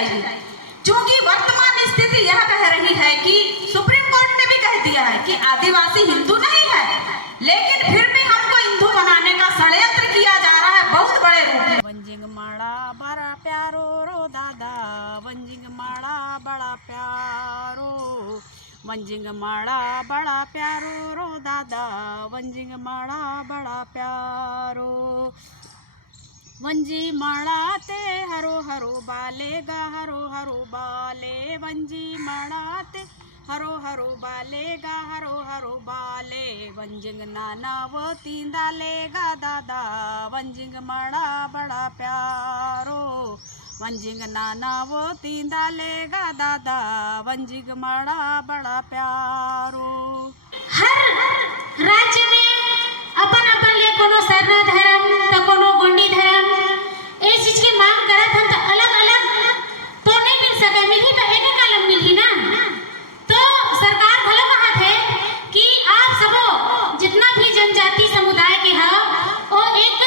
जाएगी। क्योंकि वर्तमान स्थिति यह कह रही है कि सुप्रीम कोर्ट ने भी कह दिया है कि आदिवासी हिंदू नहीं है, लेकिन फिर भी हमको हिंदू बनाने का षड्यंत्र किया जा रहा है बहुत बड़े रूप में। वंजिंग माड़ा बड़ा प्यारो रो दादा, वंजिंग माड़ा बड़ा प्यारो, वंजिंग माड़ा बड़ा प्यारो रो दादा, वंजिंग माड़ा बड़ा प्यारो। वंजी माड़ा ते हरो हरो बालेगा, हरो हरो बाले, वंजी माड़ा ते हरो हरो बालेगा, हरो हरो बाले, वंजिंग नाना वो तींदा लेगा दादा, वंजिंग माड़ा बड़ा प्यारो, वंजिंग नाना वो तींदा लेगा दादा, वंजिंग माड़ा बड़ा प्यारो। हर राज्य में अपन अपन ले कोनो सरना धर्म तो कोनो गोंडी धर्म ए चीज की मांग करत हम तो अलग अलग तो नहीं मिल सके, मिली तो एक कलम मिली ना। तो सरकार भला कहा है कि आप सबो जितना भी जनजाति समुदाय के हो वो एक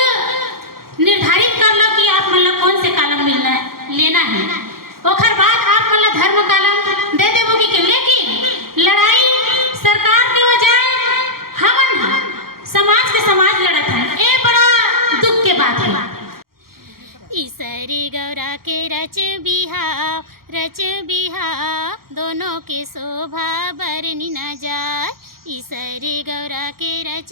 निर्धारित कर लो कि आप मतलब कौन से कलम मिलना है लेना है, ओखर बाद आप मतलब धर्म कलम दे देवो कि लेकिन लड़ाई सरकार की वजह हमन समाज के समाज लड़त है, ये बड़ा दुख के बात है। ईसरी गौरा के रच बिहाव दोनों के शोभा बरनी न जाए, ईसरी गौरा के रच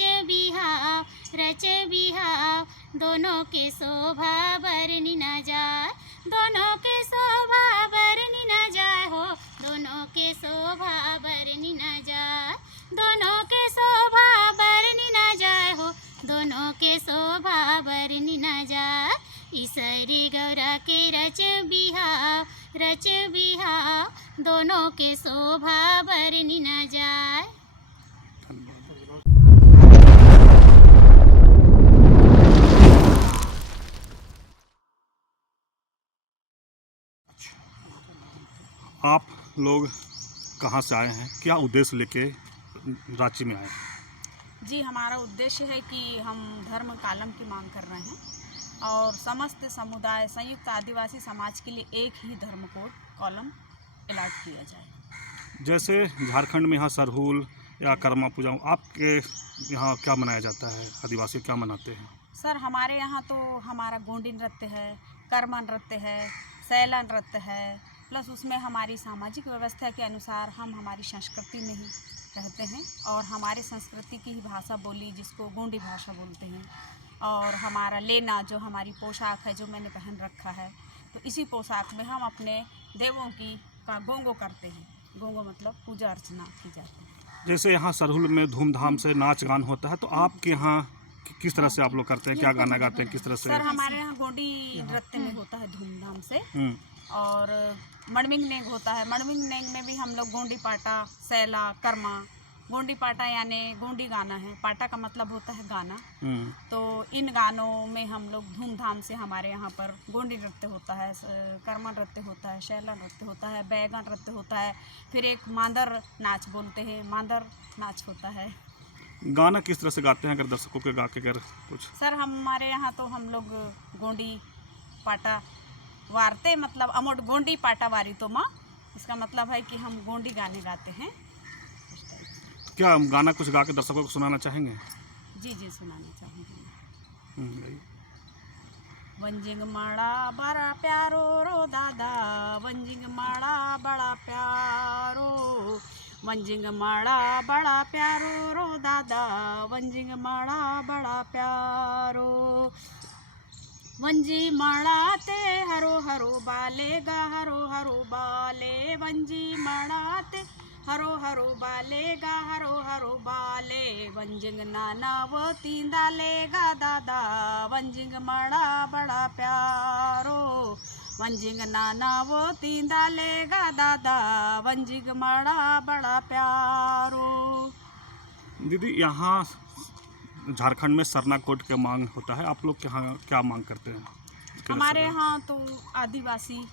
बिहाव दोनों के शोभा बरनी न जाए, दोनों के शोभा बरनी न जाए हो, दोनों के शोभा बरनी न जाए, दोनों के शोभा बरनी न जाए हो, दोनों के शोभा बरनी न जाए, ईसरी गौरा के रच बिहाव दोनों के शोभा बरनी न जाए। आप लोग कहाँ से आए हैं, क्या उद्देश्य लेके रांची में आए? जी, हमारा उद्देश्य है कि हम धर्म कालम की मांग कर रहे हैं और समस्त समुदाय संयुक्त आदिवासी समाज के लिए एक ही धर्म कोड कॉलम अलॉट किया जाए। जैसे झारखंड में यहाँ सरहुल या कर्मा पूजा, आपके यहाँ क्या मनाया जाता है, आदिवासी क्या मनाते हैं? सर, हमारे यहाँ तो हमारा गोंडी नृत्य है, कर्मा नृत्य है, सैला नृत्य है, प्लस उसमें हमारी सामाजिक व्यवस्था के अनुसार हम हमारी संस्कृति में ही रहते हैं और हमारे संस्कृति की ही भाषा बोली जिसको गोंडी भाषा बोलते हैं, और हमारा लेना जो हमारी पोशाक है जो मैंने पहन रखा है, तो इसी पोशाक में हम अपने देवों की का गोंगो करते हैं। गोंगो मतलब पूजा अर्चना की जाती है। जैसे यहाँ सरहुल में धूमधाम से नाच गान होता है, तो आपके यहाँ किस तरह से आप लोग करते हैं, क्या गाना गाते हैं, किस तरह से? सर, हमारे यहाँ गोंडी नृत्य में होता है धूमधाम से, और मड़मिंग नेग होता है। मड़मिंग नेग में भी हम लोग गोंडी पाटा, सैला, कर्मा, गोंडी पाटा यानी गोंडी गाना है, पाटा का मतलब होता है गाना। तो इन गानों में हम लोग धूमधाम से हमारे यहाँ पर गोंडी नृत्य होता है, कर्मा नृत्य होता है, शैला नृत्य होता है, बैगा नृत्य होता है, फिर एक मांदर नाच बोलते हैं, मांदर नाच होता है। गाना किस तरह से गाते हैं, अगर दर्शकों के गा के अगर कुछ? सर, हमारे यहाँ तो हम लोग गोंडी पाटा वारते, मतलब अमोट गोंडी पाटा वारी तो माँ, इसका मतलब है कि हम गोंडी गाने गाते हैं। क्या गाना कुछ गा के दर्शकों को सुनाना चाहेंगे? जी जी, सुनाना चाहूँगी। वंजिंग माड़ा बड़ा प्यारो रो दादा, वंजिंग माड़ा बड़ा प्यारो, वंजिंग माड़ा बड़ा प्यारो रो दादा, वंजिंग माड़ा बड़ा प्यारो, वंजी माड़ा ते हरो हरो बालेगा, हरो हरो बाले, वंजी माड़ा ते हरो हरो बालेगा, हरो हरो बाले, वंजिंग नाना वो तींदा लेगा दादा, वंजिंग माड़ा बड़ा प्यारो, वंजिंग नाना वो तींदा लेगा दादा, वंजिंग माड़ा बड़ा प्यारो। दीदी, यहाँ झारखंड में सरना कोड का मांग होता है, आप लोग यहाँ क्या मांग करते हैं? हमारे यहाँ तो आदिवासी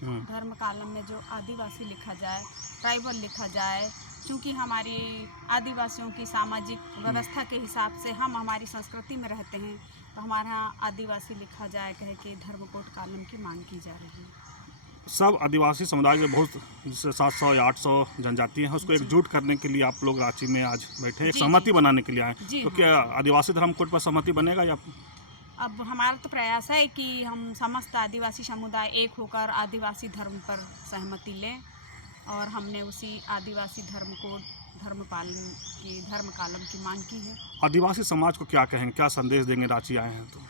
धर्म कालम में जो आदिवासी लिखा जाए, ट्राइबल लिखा जाए, क्योंकि हमारी आदिवासियों की सामाजिक व्यवस्था के हिसाब से हम हमारी संस्कृति में रहते हैं, तो हमारे यहाँ आदिवासी लिखा जाए कह के धर्म कोड कालम की मांग की जा रही है। सब आदिवासी समुदाय के बहुत जैसे 700 या 800 जनजाति हैं, उसको एकजुट करने के लिए आप लोग रांची में आज बैठे एक जी, सहमति बनाने के लिए आए। जी, तो हाँ। क्या आदिवासी धर्म कोड पर सहमति बनेगा या अब हमारा तो प्रयास है कि हम समस्त आदिवासी समुदाय एक होकर आदिवासी धर्म पर सहमति लें और हमने उसी आदिवासी धर्म कोड धर्म कालम की मांग की है। आदिवासी समाज को क्या कहेंगे, क्या संदेश देंगे रांची आए हैं तो?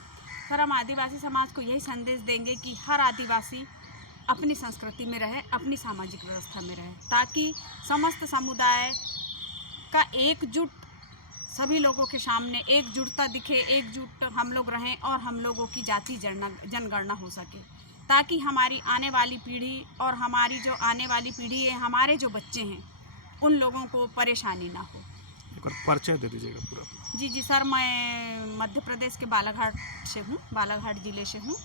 सर, हम आदिवासी समाज को यही संदेश देंगे कि हर आदिवासी अपनी संस्कृति में रहे, अपनी सामाजिक व्यवस्था में रहे, ताकि समस्त समुदाय का एकजुट सभी लोगों के सामने एकजुटता दिखे, एकजुट हम लोग रहें और हम लोगों की जाति जनगणना हो सके, ताकि हमारी आने वाली पीढ़ी और हमारी जो आने वाली पीढ़ी है, हमारे जो बच्चे हैं, उन लोगों को परेशानी ना हो। एक बार परिचय दे दीजिएगा पूरा। जी सर, मैं मध्य प्रदेश के बालाघाट से हूँ, बालाघाट ज़िले से हूँ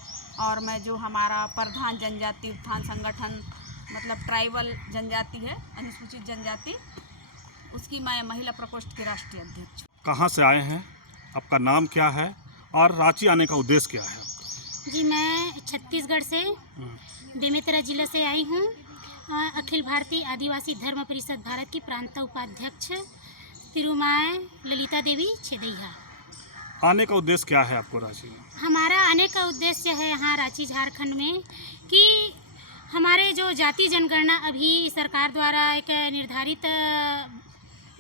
और मैं जो हमारा प्रधान जनजाति उत्थान संगठन मतलब ट्राइबल जनजाति है, अनुसूचित जनजाति, उसकी मैं महिला प्रकोष्ठ के राष्ट्रीय अध्यक्ष हूँ। कहाँ से आए हैं, आपका नाम क्या है और रांची आने का उद्देश्य क्या है? जी, मैं छत्तीसगढ़ से बेमेतरा जिला से आई हूँ। अखिल भारतीय आदिवासी धर्म परिषद भारत की प्रांत उपाध्यक्ष तिरुमाय ललिता देवी छेदैया। आने का उद्देश्य क्या है आपको रांची में? हमारा आने का उद्देश्य है यहाँ रांची झारखंड में कि हमारे जो जाति जनगणना अभी सरकार द्वारा एक निर्धारित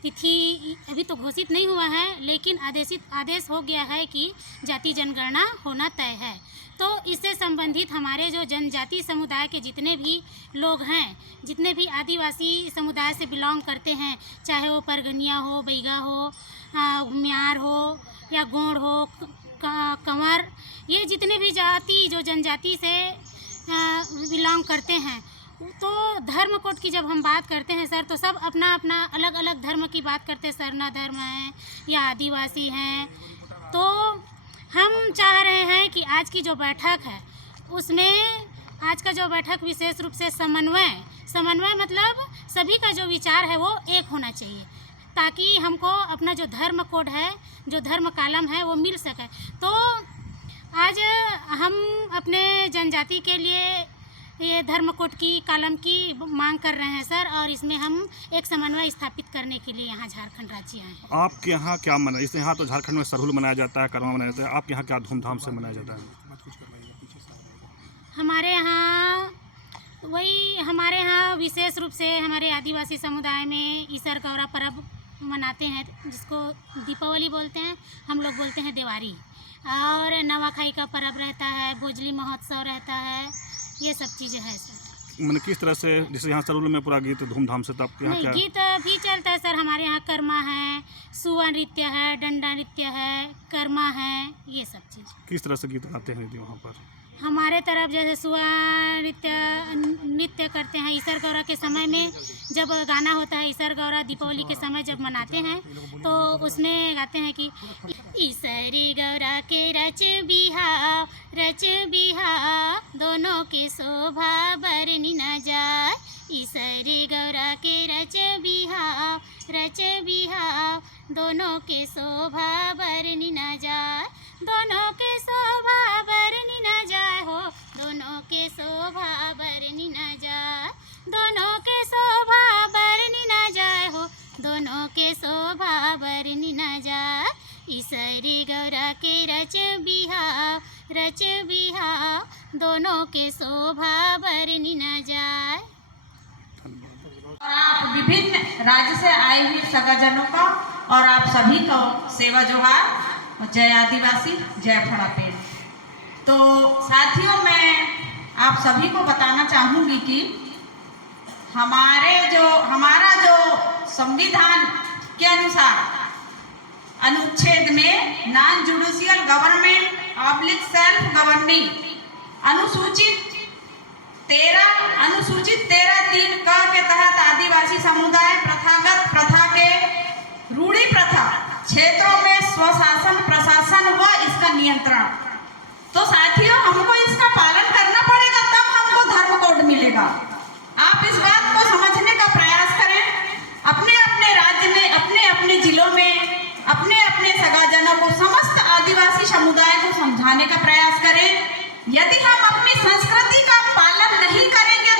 तिथि अभी तो घोषित नहीं हुआ है, लेकिन आदेश हो गया है कि जाति जनगणना होना तय है। तो इससे संबंधित हमारे जो जनजाति समुदाय के जितने भी लोग हैं, जितने भी आदिवासी समुदाय से बिलोंग करते हैं, चाहे वो परगनिया हो, बैगा हो, घुमियार हो या गोंड हो, कंवर, ये जितने भी जाति जो जनजाति से बिलोंग करते हैं, तो धर्म कोड की जब हम बात करते हैं सर, तो सब अपना अपना अलग अलग धर्म की बात करते हैं। सरना धर्म है या आदिवासी हैं। तो हम चाह रहे हैं कि आज की जो बैठक है उसमें आज का जो बैठक विशेष रूप से समन्वय मतलब सभी का जो विचार है वो एक होना चाहिए, ताकि हमको अपना जो धर्म कोड है, जो धर्म कालम है, वो मिल सके। तो आज हम अपने जनजाति के लिए ये धर्म कोड की कालम की मांग कर रहे हैं सर, और इसमें हम एक समन्वय स्थापित करने के लिए यहाँ झारखंड राज्य आए हैं। आपके यहाँ क्या मना, इस यहाँ तो झारखंड में सरहुल मनाया जाता है, कर्मा मनाया जाता है, आपके यहाँ क्या धूमधाम से मनाया जाता है? हमारे यहाँ विशेष रूप से हमारे आदिवासी समुदाय में ईसर गौरा पर्व मनाते हैं, जिसको दीपावली बोलते हैं, हम लोग बोलते हैं दिवाली, और नवाखाई का पर्व रहता है, भोजली महोत्सव रहता है, ये सब चीज़ें हैं सर। मैंने किस तरह से, जैसे यहाँ सरहुल में पूरा गीत धूमधाम से, तब यहाँ नहीं, क्या? गीत भी चलता है सर। हमारे यहाँ कर्मा है, सुआ नृत्य है, डंडा नृत्य है, कर्मा है, ये सब चीज़। किस तरह से गीत गाते हैं दीदी वहाँ पर? हमारे तरफ जैसे सुआ नृत्य करते हैं ईसर गौरा के समय में, जब गाना होता है ईसर गौरा दीपावली के समय जब मनाते हैं, तो उसमें गाते हैं कि ईसरी गौरा के रच बिहा दोनों के शोभा बरनी न जाए। ईसरी गौरा के रच बिहा दोनों के शोभा बरनी न जाए, दोनों के शोभा बरनी न जाए हो, दोनों के शोभा बरनी न जाए, दोनों के शोभा बरनी न जाए हो, दोनों के शोभा बरनी न जाए। ईसरी गौरा के रच बिहा दोनों के शोभा बरनी न जाए। और आप विभिन्न राज्य से आए हुए सगाजनों का और आप सभी को सेवा जोहार, जय आदिवासी, जय फड़ापेड़। तो साथियों, मैं आप सभी को बताना चाहूँगी कि हमारा जो संविधान के अनुसार अनुच्छेद में non judicial government / self governing अनुसूचित 13(3) क के तहत आदिवासी समुदाय प्रथागत प्रथा के रूढ़ी प्रथा क्षेत्रों में स्वशासन प्रशासन व इसका नियंत्रण। तो साथियों, हमको इसका पालन करना पड़ेगा, तब हमको धर्म कोड मिलेगा। आप इस बात को समझने का प्रयास करें। अपने अपने राज्य में, अपने अपने जिलों में, अपने अपने सगाजनों को, समस्त आदिवासी समुदाय को समझाने का प्रयास करें। यदि हम अपनी संस्कृति का पालन नहीं करेंगे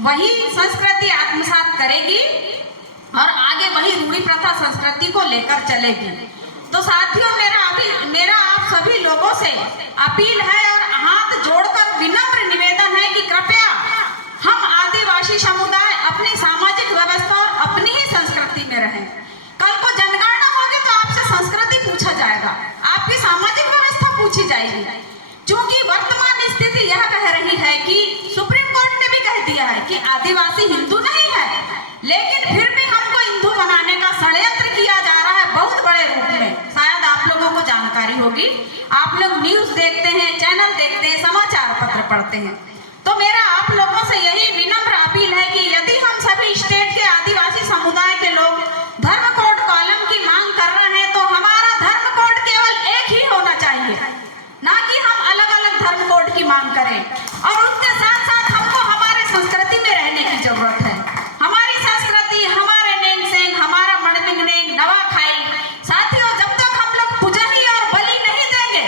वही संस्कृति आत्मसात करेगी और आगे वही रूढ़ी प्रथा संस्कृति को लेकर चलेगी। तो साथियों, मेरा आप सभी लोगों से अपील है और हाथ जोड़कर विनम्र निवेदन है कि कृपया हम आदिवासी समुदाय अपनी सामाजिक व्यवस्था और अपनी ही संस्कृति में रहें। कल को जनगणना होगी तो आपसे संस्कृति पूछा जाएगा, आपकी सामाजिक व्यवस्था पूछी जाएगी। क्योंकि वर्तमान स्थिति यह कह रही है कि सुप्रीम कोर्ट ने भी कह दिया है कि आदिवासी हिंदू नहीं है, लेकिन फिर भी हमको हिंदू बनाने का षड्यंत्र किया जा रहा है बहुत बड़े रूप में। शायद आप लोगों को जानकारी होगी, आप लोग न्यूज देखते हैं, चैनल देखते हैं, समाचार पत्र पढ़ते हैं। तो मेरा आप लोगों से यही विनम्र अपील है कि यदि हम सभी स्टेट के आदिवासी समुदाय के लोग धर्म कोड कॉलम की मांग कर रहे हैं तो हमारा धर्म कोड केवल एक ही होना चाहिए, ना कि हम अलग अलग धर्म कोड की मांग करें। और उसके साथ साथ हमको हमारे संस्कृति में रहने की जरूरत है। हमारी संस्कृति, हमारे नेंग सेंग, हमारा मणमिंग नेंग, नवाखाई। साथियों, जब तक हम लोग पुजही और बलि नहीं देंगे,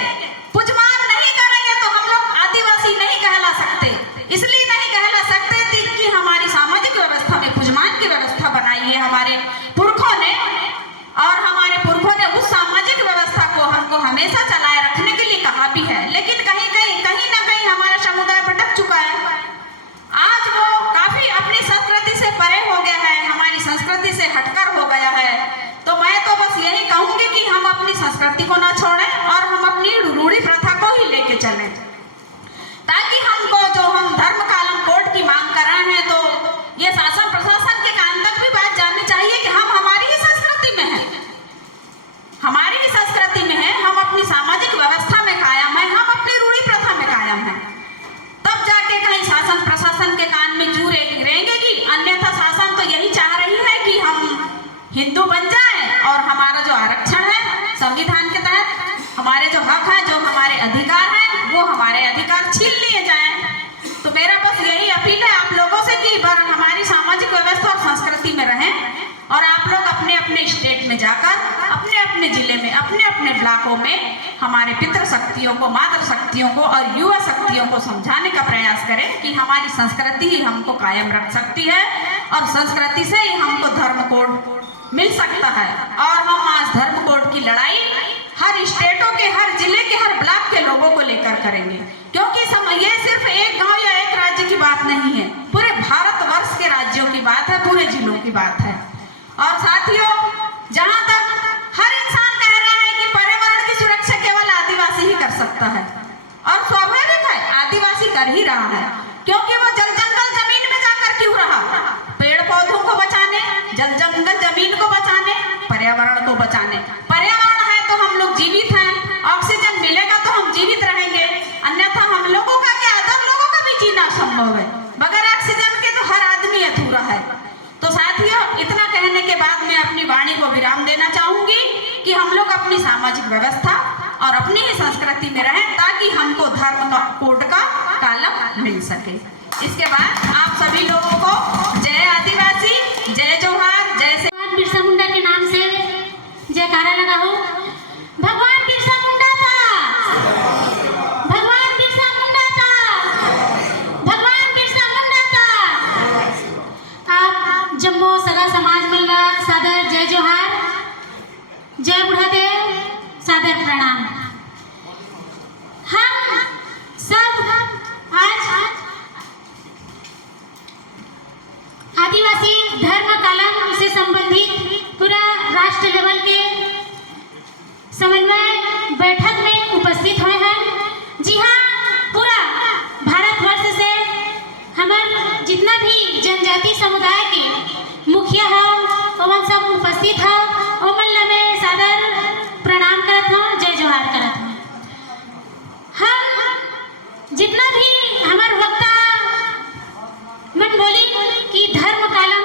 पुजमान नहीं करेंगे तो हम लोग आदिवासी नहीं कहला सकते। इसलिए नहीं कहला सकते कि हमारी सामाजिक व्यवस्था में पुजमान की व्यवस्था बनाई है हमारे पुरखों ने, और हमारे पुरखों ने उस सामाजिक व्यवस्था को हमको हमेशा चलाए रखने के लिए कहा भी है। लेकिन कहीं ना कहीं हमारा समुदाय भटक चुका है। आज वो काफी अपनी संस्कृति से परे हो गया है, हमारी संस्कृति से हटकर हो गया है। तो मैं तो बस यही कहूंगी कि हम अपनी संस्कृति को ना छोड़ें और हम अपनी रूढ़ी प्रथा को ही लेके चलें, ताकि हमको जो हम धर्म कालम कोड की मांग कर रहे हैं, तो ये शासन प्रशासन के कान तक भी बात जानी चाहिए कि हम हमारी ही संस्कृति में हैं, हमारी ही संस्कृति में है, हम अपनी सामाजिक व्यवस्था में कायम है, हम अपनी रूढ़ी प्रथा में कायम है। तब जाके कहीं शासन प्रशासन के कान में जू रेंगेगी। अन्यथा शासन तो यही चाह रही है कि हम हिंदू बन जाएं और हमारा जो आरक्षण है संविधान के तहत, हमारे जो हक है, जो हमारे अधिकार हैं, वो हमारे अधिकार छीन लिए जाएं। तो मेरा बस यही अपील है आप लोगों से कि हमारी सामाजिक व्यवस्था और संस्कृति में रहें और आप लोग अपने अपने स्टेट में जाकर अपने अपने जिले में, अपने अपने ब्लॉकों में हमारे पितृ शक्तियों को, मातृ शक्तियों को और युवा शक्तियों को समझाने का प्रयास करें कि हमारी संस्कृति ही हमको कायम रख सकती है और संस्कृति से ही हमको धर्म कोड मिल सकता है। और हम आज धर्म कोड की लड़ाई हर स्टेटों के, हर जिले के, हर ब्लॉक के लोगों को लेकर करेंगे, क्योंकि ये सिर्फ एक गांव या एक राज्य की बात नहीं है, पूरे भारतवर्ष के राज्यों की बात है, पूरे जिलों की बात है। और साथियों, जहां तक हर इंसान कह रहा है कि पर्यावरण की सुरक्षा केवल आदिवासी ही कर सकता है, और स्वाभाविक है आदिवासी कर ही रहा है, क्योंकि वो जल जंगल जमीन में जाकर क्यों रहा, पेड़ पौधों को बचाने, जल जंगल जमीन को बचाने, पर्यावरण को बचाने। पर्यावरण है तो हम लोग जीवित हैं, ऑक्सीजन मिलेगा तो हम जीवित रहेंगे, अन्यथा हम लोगों का क्या, अदर लोगों का भी जीना संभव है। बगैर ऑक्सीजन के तो हर आदमी अधूरा है। तो साथियों, इतना कहने के बाद मैं अपनी वाणी को विराम देना चाहूंगी कि हम लोग अपनी सामाजिक व्यवस्था और अपनी ही संस्कृति में रहें, ताकि हमको धर्म का कोड का कालम मिल सके। इसके बाद आप सभी लोगों को जय आदिवासी, जय जोहार, जय से बिरसा मुंडा के नाम से जयकारा लगा हो। भगवान बिरसा मुंडा था, भगवान बिरसा मुंडा था, भगवान बिरसा मुंडा था। आप जम्मू सगा समाज मिलना सादर जय जोहार, जय बुढ़ादेव, सादर प्रणाम। हम सब आज आदिवासी धर्म कालम से संबंधित पूरा राष्ट्र लेवल के समन्वय बैठक में उपस्थित हुए हैं। जी हाँ, पूरा भारतवर्ष से हमारे जितना भी जनजाति समुदाय के मुखिया हो ओमन सब उपस्थित हो, ओमन में सादर प्रणाम करत हो, जय जोहार करत हो। हम जितना भी हमारे वक्ता मन बोली कि धर्म कालम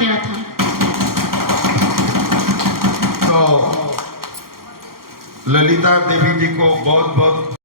देवत हम। तो ललिता देवी जी को बहुत बहुत